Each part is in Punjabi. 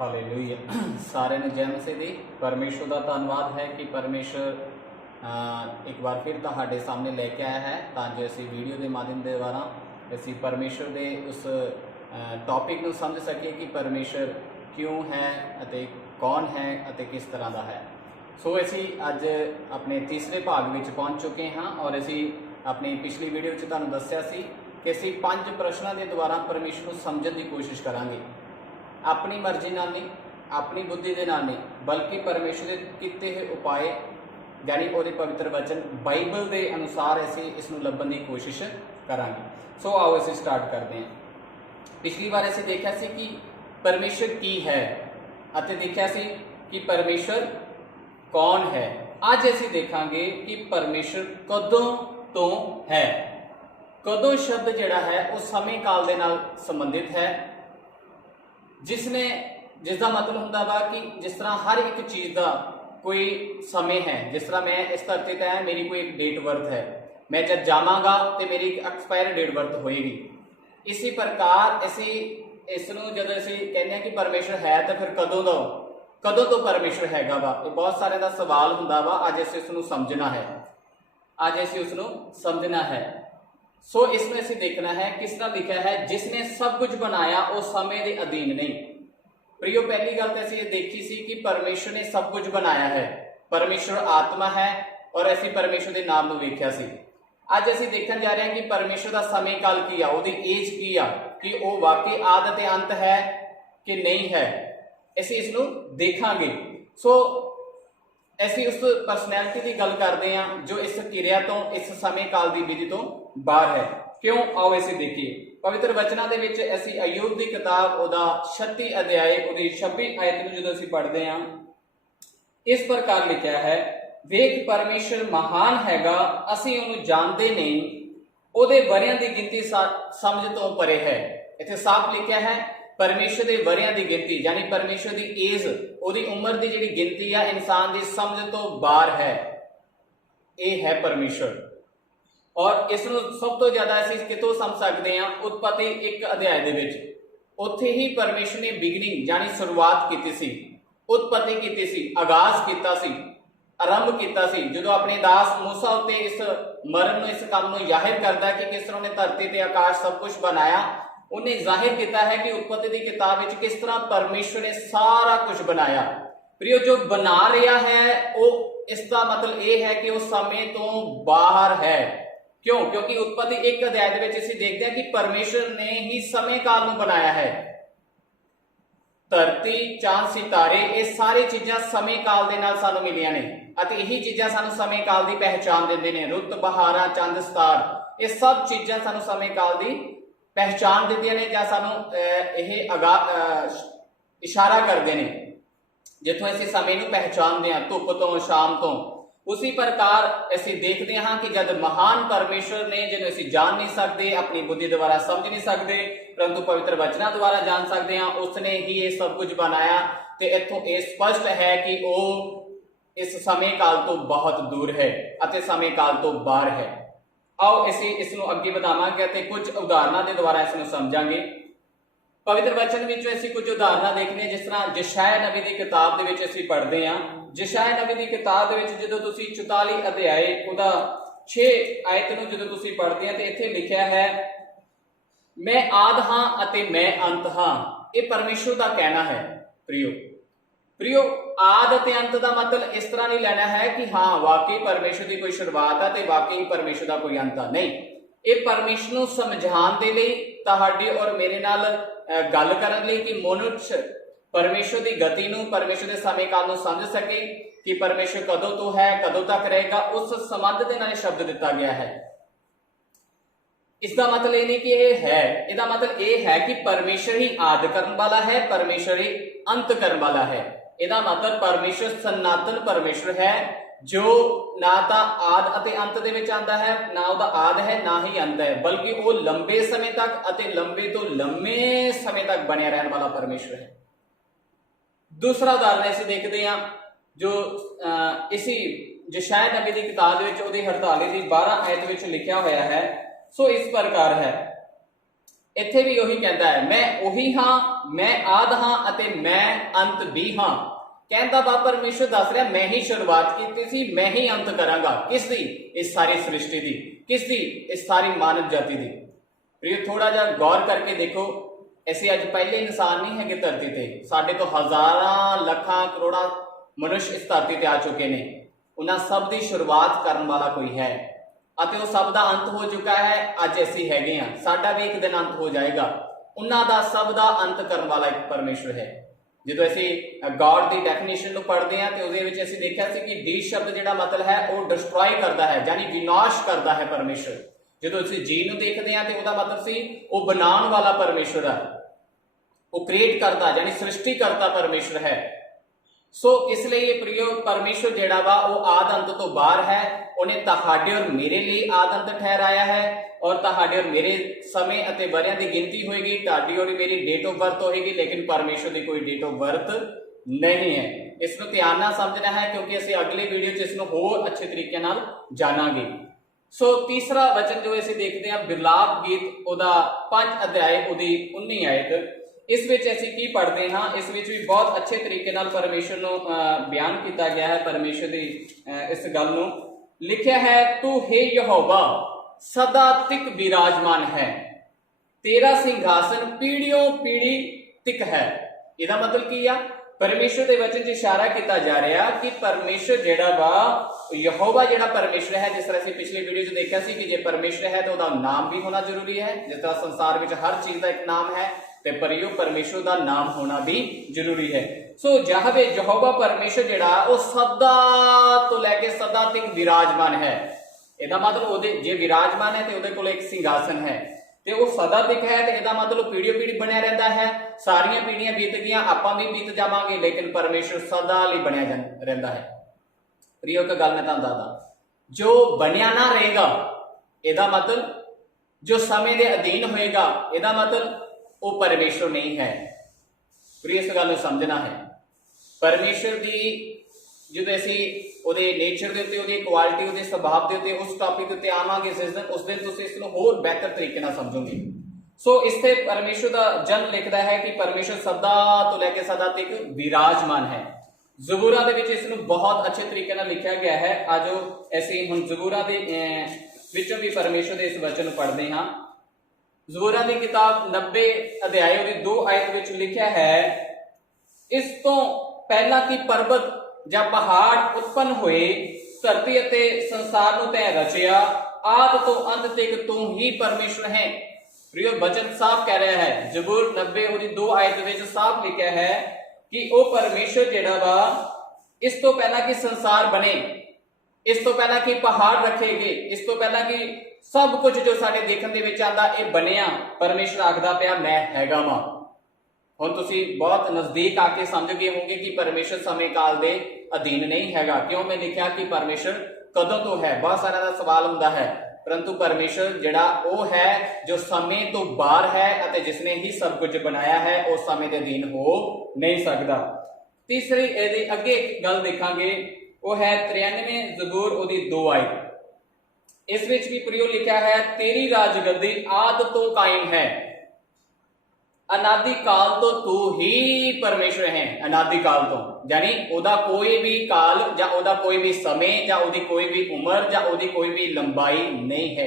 ਹਾਲੇਲੂਇਆ। ਸਾਰਿਆਂ ਨੂੰ ਜੈ ਮਸੀਹ ਦੀ। ਪਰਮੇਸ਼ਰ ਦਾ ਧੰਨਵਾਦ ਹੈ ਕਿ ਪਰਮੇਸ਼ਰ ਇੱਕ ਵਾਰ ਫਿਰ ਤੁਹਾਡੇ ਸਾਹਮਣੇ ਲੈ ਕੇ ਆਇਆ ਹੈ ਤਾਂ ਜੋ ਅਸੀਂ ਵੀਡੀਓ ਦੇ ਮਾਧਿਅਮ ਦੇ ਦੁਆਰਾ ਅਸੀਂ ਪਰਮੇਸ਼ਰ ਦੇ ਉਸ ਟੌਪਿਕ ਨੂੰ ਸਮਝ ਸਕੀਏ ਕਿ ਪਰਮੇਸ਼ਰ ਕਿਉਂ ਹੈ ਅਤੇ ਕੌਣ ਹੈ ਅਤੇ ਕਿਸ ਤਰ੍ਹਾਂ ਦਾ ਹੈ। ਸੋ ਅਸੀਂ ਅੱਜ ਆਪਣੇ ਤੀਸਰੇ ਭਾਗ ਵਿੱਚ ਪਹੁੰਚ ਚੁੱਕੇ ਹਾਂ ਔਰ ਅਸੀਂ ਆਪਣੀ ਪਿਛਲੀ ਵੀਡੀਓ 'ਚ ਤੁਹਾਨੂੰ ਦੱਸਿਆ ਸੀ ਕਿ ਅਸੀਂ 5 ਪ੍ਰਸ਼ਨਾਂ ਦੇ ਦੁਆਰਾ ਪਰਮੇਸ਼ਰ ਨੂੰ ਸਮਝਣ ਦੀ ਕੋਸ਼ਿਸ਼ ਕਰਾਂਗੇ। अपनी मर्जी नाल नहीं, अपनी बुद्धि के नाल नहीं, बल्कि परमेश्वर के किए हुए उपाय यानी वो पवित्र वचन बाइबल के अनुसार असी इसनूं लभण की कोशिश करांगे। सो आओ असी स्टार्ट करते हैं। पिछली बार असी देखा सी कि परमेश्वर की है अते देखा सी कि परमेश्वर कौन है। अज असी देखांगे कि परमेश्वर कदों तो है। कदों शब्द जिहड़ा है वो समय काल दे नाल संबंधित है, जिसका मतलब होंदा वा कि जिस तरह हर एक चीज़ का कोई समय है। जिस तरह मैं इस धरती पर है, मेरी कोई एक डेट बर्थ है, मैं जब जावांगा तो मेरी एक एक्सपायर डेट बर्थ होएगी। इसी प्रकार असी इसनूं जब असी कहते हैं कि परमेश्वर है तो फिर कदों तो परमेश्वर हैगा वा, ये बहुत सारे का सवाल होंदा वा। अज असी उसनूं समझना है, अज असी उसनूं समझना है। सो इसमें असी देखना है किस तरह लिखा है, जिसने सब कुछ बनाया वो समय के अधीन नहीं। प्रियो, पहली गल तो असी ये देखी सी कि परमेश्वर ने सब कुछ बनाया है। परमेश्वर आत्मा है और असी परमेश्वर के नाम को वेख्या सी। अज असी देखने जा रहे हैं कि परमेश्वर का समय काल की आ, उसकी एज की आ, कि वो वाकई आद ते अंत है कि नहीं है। असी इसनूं देखांगे। सो असी उस परसनैलिटी की गल करते हैं जो इस किरिया तो इस समय काल की विधि तो बाहर है। क्यों? आओ असी देखिए पवित्र वचनों के विच असी अयूब की किताब उहदा 36 अध्याय उहदी 26 आयत नूं जदों असी पढ़ते हैं, इस प्रकार लिखा है, वेख परमेश्वर महान हैगा, असी उहनूं जानते नहीं, उहदे वरियां की गिनती समझ तो परे है। इत्थे साफ लिखा है परमेश्वर के वरियां की गिनती यानी परमेश्वर की एज, उहदी उम्र की जिहड़ी गिनती है इंसान की समझ तो बाहर है। ये है परमेश्वर। और इस सब तो ज्यादा असीं कितों समझ सकते हैं, उत्पत्ति 1 अध्याय दे विच उत्थे ही परमेश्वर ने बिगनिंग यानी शुरुआत की सी, उत्पत्ति की सी, आगाज किया सी, आरंभ किया सी। जो अपने दास मूसा उत्ते इस मरण इस काम को जाहिर करता है कि किस तरह ने धरती ते आकाश सब कुछ बनाया, उन्हें जाहिर किया है कि उत्पत्ति की किताब में किस तरह परमेश्वर ने सारा कुछ बनाया। प्रियो, जो बना रहा है वो इसका मतलब ये है कि वो समय तो बाहर है। क्यों? क्योंकि उत्पत्ति 1 अध्याय दे विच असीं देखते हैं कि परमेश्वर ने ही समय काल नूं बनाया है। धरती, चांद, सितारे, ये सारी चीज़ां समय काल दे नाल सानूं मिलियां ने अते यही चीज़ां सानूं समय काल दी पहचान दिंदे ने। रुत, बहारां, चंद, सितार, ये सब चीज़ां सानूं समय काल दी पहचान दिंदियां ने जां सानूं इशारा करदे ने जिथों असीं समय नूं पहचानदे हां, धुप तो, शाम तो। उसी प्रकार असीं देखते हाँ कि जब महान परमेश्वर ने जिन्हें असीं जान नहीं सकते, अपनी बुद्धि द्वारा समझ नहीं सकते, परंतु पवित्र वचना द्वारा जान सकते हैं, उसने ही ये सब कुछ बनाया। तो इत्थों ये स्पष्ट है कि वो इस समय काल तो बहुत दूर है अते समय काल तो बाहर है। आओ असीं इसनूं अगे वधावांगे अते कुछ उदाहरणों के द्वारा इसनूं समझांगे। पवित्र वचन विच असीं कुछ उदाहरण देखने, जिस तरह यशायाह नबी की किताब दे विच असीं पढ़ते हैं। यशायाह नबी की किताब दे विच जदों तुसीं 44 अध्याय उहदा 6 आयत नूं जदों तुसीं पढ़ते हैं तो इत्थे लिखिया है, मैं आद हां अते मैं अंत हां। ये परमेश्वर का कहना है। प्रियो, आद अते अंत का मतलब इस तरह नहीं लेना है कि हाँ वाकई परमेश्वर की कोई शुरुआत है तो वाकई परमेश्वर का कोई अंत नहीं। ये परमेश्वर नूं समझाउण दे लई तुहाडी और मेरे नाल गल करन लई कि मनुष्य परमेश्वर की गति नूं, परमेश्वर के समय काल नूं समझ सके कि परमेश्वर कदों तो है, कदों तक रहेगा, उस संबंध के नाल शब्द दिता गया है। इसका मतलब ये नहीं कि ये है, इसका मतलब ये है कि परमेश्वर ही आद करने वाला है, परमेश्वर ही अंत करने वाला है। इसका मतलब परमेश्वर सनातन परमेश्वर है जो ना तो आद अते अंत दे विच आंदा है, ना उहदा आद है ना ही अंत है, बल्कि वो लंबे समय तक अते लंबे तो लंबे समय तक बने रहने वाला परमेश्वर है। दूसरा उदाहरण असीं देखते हैं जो इसी यशायाह नबी की किताब में 48 की 12 आयत में लिखा हुआ है। सो इस प्रकार है, ਇੱਥੇ ਵੀ ਉਹੀ ਕਹਿੰਦਾ ਹੈ, ਮੈਂ ਉਹੀ ਹਾਂ, ਮੈਂ ਆਦ ਹਾਂ ਅਤੇ ਮੈਂ ਅੰਤ ਵੀ ਹਾਂ। ਕਹਿੰਦਾ ਬਾ ਪਰਮੇਸ਼ਰ ਦੱਸ ਰਿਹਾ, ਮੈਂ ਹੀ ਸ਼ੁਰੂਆਤ ਕੀਤੀ ਸੀ, ਮੈਂ ਹੀ ਅੰਤ ਕਰਾਂਗਾ। ਕਿਸ ਦੀ? ਇਸ ਸਾਰੀ ਸ੍ਰਿਸ਼ਟੀ ਦੀ। ਕਿਸ ਦੀ? ਇਸ ਸਾਰੀ ਮਾਨਵ ਜਾਤੀ ਦੀ। ਪ੍ਰਿਯ ਥੋੜਾ ਜਿਹਾ ਗੌਰ ਕਰਕੇ ਦੇਖੋ, ਅਸੀਂ ਅੱਜ ਪਹਿਲੇ ਇਨਸਾਨ ਨਹੀਂ ਹੈਗੇ ਧਰਤੀ ਤੇ। ਸਾਡੇ ਤੋਂ ਹਜ਼ਾਰਾਂ ਲੱਖਾਂ ਕਰੋੜਾਂ ਮਨੁੱਖ ਇਸ ਧਰਤੀ ਤੇ ਆ ਚੁੱਕੇ ਨੇ। ਉਹਨਾਂ ਸਭ ਦੀ ਸ਼ੁਰੂਆਤ ਕਰਨ ਵਾਲਾ ਕੋਈ ਹੈ ਅਤੇ ਉਹ ਸਭ ਦਾ ਅੰਤ ਹੋ ਚੁੱਕਾ ਹੈ। ਅੱਜ ਅਸੀਂ ਹੈਗੇ ਹਾਂ, ਸਾਡਾ ਵੀ ਇੱਕ ਦਿਨ ਅੰਤ ਹੋ ਜਾਏਗਾ। ਉਹਨਾਂ ਦਾ ਸਭ ਦਾ ਅੰਤ ਕਰਨ ਵਾਲਾ ਇੱਕ ਪਰਮੇਸ਼ਰ ਹੈ। ਜਦੋਂ ਅਸੀਂ ਗॉड ਦੀ ਡੈਫੀਨੇਸ਼ਨ ਨੂੰ ਪੜ੍ਹਦੇ ਹਾਂ ਤੇ ਉਹਦੇ ਵਿੱਚ ਅਸੀਂ ਦੇਖਿਆ ਸੀ ਕਿ ਡੀ ਸ਼ਬਦ ਜਿਹੜਾ ਮਤਲਬ ਹੈ ਉਹ ਡਿਸਟਰੋਏ ਕਰਦਾ ਹੈ, ਯਾਨੀ ਵਿਨਾਸ਼ ਕਰਦਾ ਹੈ ਪਰਮੇਸ਼ਰ। ਜਦੋਂ ਅਸੀਂ ਜੀ ਨੂੰ ਦੇਖਦੇ ਹਾਂ ਤੇ ਉਹਦਾ ਮਤਲਬ ਸੀ ਉਹ ਬਣਾਉਣ ਵਾਲਾ ਪਰਮੇਸ਼ਰ ਹੈ, ਉਹ ਕ੍ਰੀਏਟ ਕਰਦਾ, ਯਾਨੀ ਸ੍ਰਿਸ਼ਟੀ ਕਰਤਾ ਪਰਮੇਸ਼ਰ ਹੈ। ਸੋ ਇਸ ਲਈ ਇਹ ਪ੍ਰਿਯੋ ਪਰਮੇਸ਼ਰ ਜਿਹੜਾ ਵਾ ਉਹ ਆਦ ਅੰਤ ਤੋਂ ਬਾਹਰ ਹੈ। ਉਹਨੇ ਤੁਹਾਡੇ ਔਰ ਮੇਰੇ ਲਈ ਆਦ ਅੰਤ ਠਹਿਰਾਇਆ ਹੈ, ਔਰ ਤੁਹਾਡੇ ਔਰ ਮੇਰੇ ਸਮੇਂ ਅਤੇ ਵਰਿਆਂ ਦੀ ਗਿਣਤੀ ਹੋਏਗੀ, ਤੁਹਾਡੀ ਔਰ ਮੇਰੀ ਡੇਟ ਆਫ ਬਰਥ ਹੋਏਗੀ, ਲੇਕਿਨ ਪਰਮੇਸ਼ਰ ਦੀ ਕੋਈ ਡੇਟ ਆਫ ਬਰਥ ਨਹੀਂ ਹੈ। ਇਸ ਨੂੰ ਧਿਆਨ ਨਾਲ ਸਮਝਣਾ ਹੈ, ਕਿਉਂਕਿ ਅਸੀਂ ਅਗਲੀ ਵੀਡੀਓ 'ਚ ਇਸ ਨੂੰ ਹੋਰ ਅੱਛੇ ਤਰੀਕੇ ਨਾਲ ਜਾਣਾਂਗੇ। ਸੋ ਤੀਸਰਾ ਵਚਨ ਜੋ ਅਸੀਂ ਦੇਖਦੇ ਹਾਂ, ਬਿਰਲਾਪ ਗੀਤ ਉਹਦਾ 5 ਅਧਿਆਇ ਉਹਦੀ 19 ਆਇਤ। ਇਸ ਵਿੱਚ ਅਸੀਂ ਕੀ ਪੜ੍ਹਦੇ ਹਾਂ? ਇਸ ਵਿੱਚ ਵੀ ਬਹੁਤ ਅੱਛੇ ਤਰੀਕੇ ਨਾਲ ਪਰਮੇਸ਼ਰ ਨੂੰ ਬਿਆਨ ਕੀਤਾ ਗਿਆ ਹੈ। ਪਰਮੇਸ਼ਰ ਦੀ ਇਸ ਗੱਲ ਨੂੰ ਲਿਖਿਆ ਹੈ, ਤੂੰ ਹੈ ਯਹੋਵਾ ਸਦਾ ਤਿਕ ਵਿਰਾਜਮਾਨ ਹੈ, ਤੇਰਾ ਸਿੰਘਾਸਨ ਪੀੜ੍ਹੀਓਂ ਪੀੜ੍ਹੀ ਤਿਕ ਹੈ। ਇਹਦਾ ਮਤਲਬ ਕੀ ਆ? ਪਰਮੇਸ਼ਰ ਦੇ ਵਚਨ 'ਚ ਇਸ਼ਾਰਾ ਕੀਤਾ ਜਾ ਰਿਹਾ ਕਿ ਪਰਮੇਸ਼ਰ ਜਿਹੜਾ ਵਾ, ਯਹੋਵਾ ਜਿਹੜਾ ਪਰਮੇਸ਼ਰ ਹੈ, ਜਿਸ ਤਰ੍ਹਾਂ ਅਸੀਂ ਪਿਛਲੀ ਵੀਡੀਓ 'ਚ ਦੇਖਿਆ ਸੀ ਕਿ ਜੇ ਪਰਮੇਸ਼ਰ ਹੈ ਤਾਂ ਉਹਦਾ ਨਾਮ ਵੀ ਹੋਣਾ ਜ਼ਰੂਰੀ ਹੈ। ਜਿਸ ਤਰ੍ਹਾਂ ਸੰਸਾਰ ਵਿੱਚ ਹਰ ਚੀਜ਼ ਦਾ ਇੱਕ ਨਾਮ ਹੈ ਤੇ ਪਰਿਓ ਪਰਮੇਸ਼ਰ ਦਾ ਨਾਮ ਹੋਣਾ ਵੀ ਜ਼ਰੂਰੀ ਹੈ। ਸੋ ਯਹਵੇ ਯਹੋਵਾ ਪਰਮੇਸ਼ਰ ਜਿਹੜਾ ਉਹ ਸਦਾ ਤੋਂ ਲੈ ਕੇ ਸਦਾ ਤੱਕ ਵਿਰਾਜਮਾਨ ਹੈ। ਇਹਦਾ ਮਤਲਬ ਉਹਦੇ ਜੇ ਵਿਰਾਜਮਾਨ ਹੈ ਤੇ ਉਹਦੇ ਕੋਲ ਇੱਕ ਸਿੰਘਾਸਨ ਹੈ ਤੇ ਉਹ ਸਦਾ ਤੱਕ ਹੈ, ਤੇ ਇਹਦਾ ਮਤਲਬ ਪੀੜ੍ਹੀਓਂ ਪੀੜ੍ਹੀ ਬਣਿਆ ਰਹਿੰਦਾ ਹੈ। ਸਾਰੀਆਂ ਪੀੜ੍ਹੀਆਂ ਬੀਤ ਗਈਆਂ, ਆਪਾਂ ਵੀ ਬੀਤ ਜਾਵਾਂਗੇ, ਲੇਕਿਨ ਪਰਮੇਸ਼ਰ ਸਦਾ ਲਈ ਬਣਿਆ ਰਹਿੰਦਾ ਹੈ। ਪ੍ਰਿਯੋ ਇੱਕ ਗੱਲ ਮੈਂ ਤੁਹਾਨੂੰ ਦੱਸਦਾ, ਜੋ ਬਣਿਆ ਨਾ ਰਹੇਗਾ, ਇਹਦਾ ਮਤਲਬ ਜੋ ਸਮੇਂ ਦੇ ਅਧੀਨ ਹੋਏਗਾ, ਇਹਦਾ ਮਤਲਬ ਉਹ ਪਰਮੇਸ਼ਰ ਨਹੀਂ ਹੈ। ਪ੍ਰਿਯ ਇਸ ਗੱਲ ਨੂੰ ਸਮਝਣਾ ਹੈ। ਪਰਮੇਸ਼ਰ ਦੀ ਜਦੋਂ ਅਸੀਂ ਉਹਦੇ ਨੇਚਰ ਦੇ ਉੱਤੇ, ਉਹਦੀ ਕੁਆਲਿਟੀ, ਉਹਦੇ ਸੁਭਾਅ ਦੇ ਉੱਤੇ, ਉਸ ਟਾਪਿਕ ਦੇ ਉੱਤੇ ਆਵਾਂਗੇ ਉਸ ਦਿਨ ਤੁਸੀਂ ਇਸ ਨੂੰ ਹੋਰ ਬਿਹਤਰ ਤਰੀਕੇ ਨਾਲ ਸਮਝੋਗੇ। ਸੋ ਇਸ ਤੇ ਪਰਮੇਸ਼ਰ ਦਾ ਜਨ ਲਿਖਦਾ ਹੈ ਕਿ ਪਰਮੇਸ਼ਰ ਸਦਾ ਤੋਂ ਲੈ ਕੇ ਸਦਾ ਤੱਕ ਵਿਰਾਜਮਾਨ ਹੈ। ਜ਼ਬੂਰਾਂ ਦੇ ਵਿੱਚ ਇਸ ਨੂੰ ਬਹੁਤ ਅੱਛੇ ਤਰੀਕੇ ਨਾਲ ਲਿਖਿਆ ਗਿਆ ਹੈ। ਆਜੋ ਅਸੀਂ ਹੁਣ ਜ਼ਬੂਰਾਂ ਦੇ ਵਿੱਚੋਂ ਵੀ ਪਰਮੇਸ਼ਰ ਦੇ ਇਸ ਵਚਨ ਨੂੰ ਪੜ੍ਹਦੇ ਹਾਂ। ਜ਼ਬੂਰਾਂ ਦੀ ਕਿਤਾਬ 90 ਅਧਿਆਇ ਉਹਦੀ 2 ਆਇਤ ਵਿੱਚ ਲਿਖਿਆ ਹੈ, ਇਸ ਤੋਂ ਪਹਿਲਾਂ ਕਿ ਪਰਬਤ ਜਾਂ ਪਹਾੜ ਉਤਪਨ ਹੋਏ, ਧਰਤੀ ਅਤੇ ਸੰਸਾਰ ਨੂੰ ਤੈਂ ਰਚਿਆ, ਆਦ ਤੋਂ ਅੰਤ ਤੱਕ ਤੂੰ ਹੀ ਪਰਮੇਸ਼ਰ ਹੈ। ਪ੍ਰਿਯੋ ਬਚਨ ਸਾਫ਼ ਕਹਿ ਰਿਹਾ ਹੈ, ਜ਼ਬੂਰ 90 ਉਹਦੀ 2 ਆਇਤ ਵਿੱਚ ਸਾਫ਼ ਲਿਖਿਆ ਹੈ ਕਿ ਉਹ ਪਰਮੇਸ਼ਰ ਜਿਹੜਾ ਵਾ, ਇਸ ਤੋਂ ਪਹਿਲਾਂ ਕਿ ਸੰਸਾਰ ਬਣੇ, ਇਸ ਤੋਂ ਪਹਿਲਾਂ ਕਿ ਪਹਾੜ ਰੱਖੇ ਗਏ, ਇਸ ਤੋਂ ਪਹਿਲਾਂ ਕਿ ਸਭ ਕੁਝ ਜੋ ਸਾਡੇ ਦੇਖਣ ਦੇ ਵਿੱਚ ਆਉਂਦਾ ਇਹ ਬਣਿਆ, ਪਰਮੇਸ਼ਰ ਆਖਦਾ ਪਿਆ ਮੈਂ ਹੈਗਾ ਵਾਂ। ਹੁਣ ਤੁਸੀਂ ਬਹੁਤ ਨਜ਼ਦੀਕ ਆ ਕੇ ਸਮਝ ਗਏ ਹੋਵੋਗੇ ਕਿ ਪਰਮੇਸ਼ਰ ਸਮੇਂ ਕਾਲ ਦੇ ਅਧੀਨ ਨਹੀਂ ਹੈਗਾ। ਕਿਉਂ ਮੈਂ ਲਿਖਿਆ ਕਿ ਪਰਮੇਸ਼ਰ ਕਦੋਂ ਤੋਂ ਹੈ? ਬਹੁਤ ਸਾਰਿਆਂ ਦਾ ਸਵਾਲ ਹੁੰਦਾ ਹੈ, ਪਰੰਤੂ ਪਰਮੇਸ਼ਰ ਜਿਹੜਾ ਉਹ ਹੈ ਜੋ ਸਮੇਂ ਤੋਂ ਬਾਹਰ ਹੈ ਅਤੇ ਜਿਸਨੇ ਹੀ ਸਭ ਕੁਝ ਬਣਾਇਆ ਹੈ, ਉਹ ਸਮੇਂ ਦੇ ਅਧੀਨ ਹੋ ਨਹੀਂ ਸਕਦਾ। ਤੀਸਰੀ ਇਹਦੀ ਅੱਗੇ ਇੱਕ ਗੱਲ ਦੇਖਾਂਗੇ, ਉਹ ਹੈ 93 ਜ਼ਬੂਰ ਉਹਦੀ 2 ਆਇਤ। ਇਸ ਵਿੱਚ ਵੀ ਪ੍ਰਿਯੋ ਲਿਖਿਆ ਹੈ, ਤੇਰੀ ਰਾਜਗੱਦੀ ਆਦ ਤੋਂ ਕਾਇਮ ਹੈ, ਅਨਾਦਿ ਕਾਲ ਤੋਂ ਤੂੰ ਹੀ ਪਰਮੇਸ਼ਰ ਹੈ। ਅਨਾਦਿ ਕਾਲ ਤੋਂ, ਯਾਨੀ ਉਹਦਾ ਕੋਈ ਵੀ ਕਾਲ ਜਾਂ ਉਹਦਾ ਕੋਈ ਵੀ ਸਮੇਂ ਜਾਂ ਉਹਦੀ ਕੋਈ ਵੀ ਉਮਰ ਜਾਂ ਉਹਦੀ ਕੋਈ ਵੀ ਲੰਬਾਈ ਨਹੀਂ ਹੈ।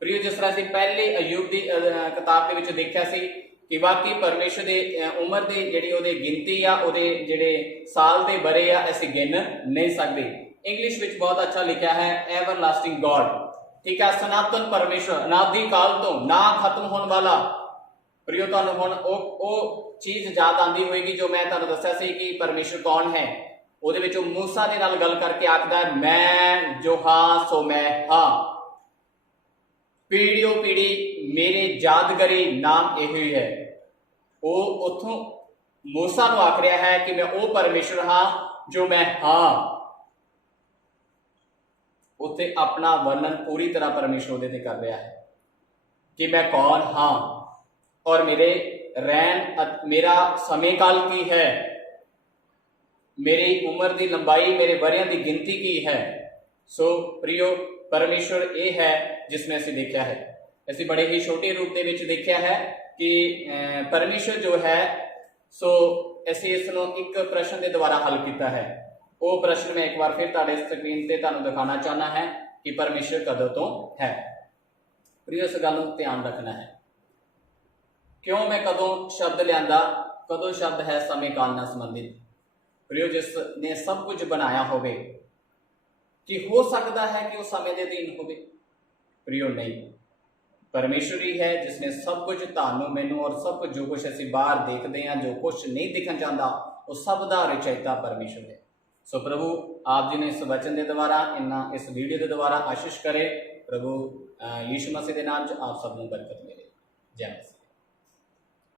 ਪ੍ਰਿਯੋ ਜਿਸ ਤਰ੍ਹਾਂ ਅਸੀਂ ਪਹਿਲੇ ਅਯੂਬ ਦੀ ਕਿਤਾਬ ਦੇ ਵਿੱਚ ਦੇਖਿਆ ਸੀ ਕਿ ਵਾਕਈ ਪਰਮੇਸ਼ਰ ਦੇ ਉਮਰ ਦੀ ਜਿਹੜੀ ਉਹਦੀ ਗਿਣਤੀ ਆ, ਉਹਦੇ ਜਿਹੜੇ ਸਾਲ ਦੇ ਬਰੇ ਆ, ਅਸੀਂ ਗਿਣ ਨਹੀਂ ਸਕਦੇ। ਇੰਗਲਿਸ਼ ਵਿੱਚ ਬਹੁਤ ਅੱਛਾ ਲਿਖਿਆ ਹੈ, ਐਵਰਲਾਸਟਿੰਗ ਗॉड, ਠੀਕ ਹੈ, ਸਨਾਤਨ ਪਰਮੇਸ਼ਰ, ਅਨਾਦਿ ਕਾਲ ਤੋਂ, ਨਾ ਖਤਮ ਹੋਣ ਵਾਲਾ। ਪ੍ਰਿਯੋ ਤੁਹਾਨੂੰ ਹੁਣ ਉਹ ਚੀਜ਼ ਯਾਦ ਆਉਂਦੀ ਹੋਏਗੀ ਜੋ ਮੈਂ ਤੁਹਾਨੂੰ ਦੱਸਿਆ ਸੀ ਕਿ ਪਰਮੇਸ਼ਰ ਕੌਣ ਹੈ। ਉਹਦੇ ਵਿੱਚ ਉਹ ਮੂਸਾ ਦੇ ਨਾਲ ਗੱਲ ਕਰਕੇ ਆਖਦਾ, ਮੈਂ ਜੋ ਹਾਂ ਸੋ ਮੈਂ ਹਾਂ, ਪੀੜ੍ਹੀਓਂ ਪੀੜ੍ਹੀ ਮੇਰੇ ਯਾਦਗਾਰੀ ਨਾਮ ਇਹੋ ਹੀ ਹੈ। ਉਹ ਉੱਥੋਂ ਮੂਸਾ ਨੂੰ ਆਖ ਰਿਹਾ ਹੈ ਕਿ ਮੈਂ ਉਹ ਪਰਮੇਸ਼ਰ ਹਾਂ ਜੋ ਮੈਂ ਹਾਂ। ਉੱਥੇ ਆਪਣਾ ਵਰਣਨ ਪੂਰੀ ਤਰ੍ਹਾਂ ਪਰਮੇਸ਼ਰ ਉਹਦੇ ਤੇ ਕਰ ਰਿਹਾ ਹੈ ਕਿ ਮੈਂ ਕੌਣ ਹਾਂ ਔਰ ਮੇਰੇ ਮੇਰਾ ਸਮੇਂ ਕਾਲ ਕੀ ਹੈ, ਮੇਰੀ ਉਮਰ ਦੀ ਲੰਬਾਈ, ਮੇਰੇ ਵਰਿਆਂ ਦੀ ਗਿਣਤੀ ਕੀ ਹੈ। ਸੋ ਪ੍ਰਿਯੋ ਪਰਮੇਸ਼ਰ ਇਹ ਹੈ ਜਿਸਨੇ ਅਸੀਂ ਦੇਖਿਆ ਹੈ। ਅਸੀਂ ਬੜੇ ਹੀ ਛੋਟੇ ਰੂਪ ਦੇ ਵਿੱਚ ਦੇਖਿਆ ਹੈ कि परमेश्वर जो है सो ਅਸੀਂ ਇਸ ਨੂੰ ਇੱਕ ਪ੍ਰਸ਼ਨ ਦੇ ਦੁਆਰਾ ਹੱਲ ਕੀਤਾ ਹੈ। ਉਹ ਪ੍ਰਸ਼ਨ ਮੈਂ ਇੱਕ ਵਾਰ ਫਿਰ ਤੁਹਾਡੇ ਸਕਰੀਨ ਤੇ ਤੁਹਾਨੂੰ ਦਿਖਾਉਣਾ ਚਾਹੁੰਦਾ ਹੈ ਕਿ ਪਰਮੇਸ਼ਰ ਕਦੋਂ ਤੋਂ ਹੈ। प्रियो इस गल ਨੂੰ ਧਿਆਨ ਰੱਖਣਾ ਹੈ। क्यों मैं कदों शब्द लिया, कदों शब्द है समय काल नाल संबंधित। प्रियो जिसने सब कुछ बनाया होवे कि हो सकता है कि वो समय के अधीन होवे? प्रियो नहीं, परमेश्वर ही है जिसने सब कुछ तानू मैनू और सब कुछ जो कुछ असीं बाहर देखते हैं, जो कुछ नहीं दिखना चाहता, वो सब का रचयिता परमेश्वर है। सो प्रभु आप जी ने इस वचन के द्वारा इस वीडियो के द्वारा आशीष करे। प्रभु यीशु मसीह के नाम च आप सबनूं बरकत मिले। जय मसीह।